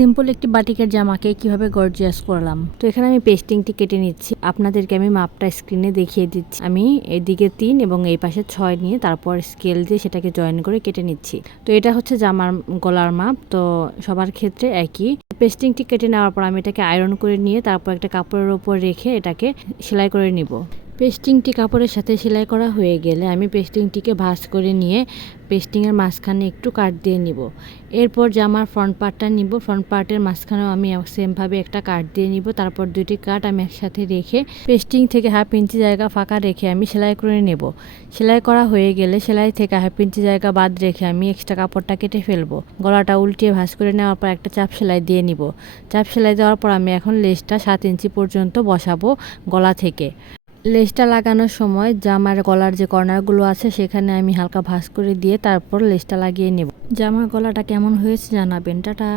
Simple একটি বাটিকের জামাকে কিভাবে গর্জিয়াস করলাম। তো এখানে আমি পেস্টিংটি কেটে নিচ্ছি, আপনাদেরকে আমি মাপটা স্ক্রিনে দেখিয়ে দিচ্ছি। আমি এদিকে 3 এবং এই পাশে 6 নিয়ে তারপর স্কেল দিয়ে সেটাকে জয়েন করে কেটে নিচ্ছি। তো এটা হচ্ছে জামার গলার মাপ, তো সবার ক্ষেত্রে একই। পেস্টিংটি কেটে নেওয়ার পর আমি এটাকে আয়রন করে নিয়ে তারপর একটা কাপড়ের উপর রেখে এটাকে সেলাই করে নিব। পেস্টিংটি কাপড়ের সাথে সেলাই করা হয়ে গেলে আমি পেস্টিংটিকে ভাঁজ করে নিয়ে পেস্টিংয়ের মাঝখানে একটু কাট দিয়ে নিব। এরপর জামার ফ্রন্ট পার্টটা নিব, ফ্রন্ট পার্টের মাঝখানেও আমি সেমভাবে একটা কাট দিয়ে নিব। তারপর দুটি কাট আমি একসাথে রেখে পেস্টিং থেকে 1/2 ইঞ্চি জায়গা ফাঁকা রেখে আমি সেলাই করে নেব। সেলাই করা হয়ে গেলে সেলাই থেকে 1/2 ইঞ্চি জায়গা বাদ রেখে আমি এক্সট্রা কাপড়টা কেটে ফেলবো। গলাটা উল্টিয়ে ভাঁজ করে নেওয়ার পর একটা চাপ সেলাই দিয়ে নিব। চাপ সেলাই দেওয়ার পর আমি এখন লেসটা 7 ইঞ্চি পর্যন্ত বসাবো গলা থেকে। লেসটা লাগানোর সময় জামার গলার যে কর্নারগুলো আছে সেখানে আমি হালকা ভাঁজ করে দিয়ে তারপর লেসটা লাগিয়ে নেব। জামার গলাটা কেমন হয়েছে জানাবেন। টাটা।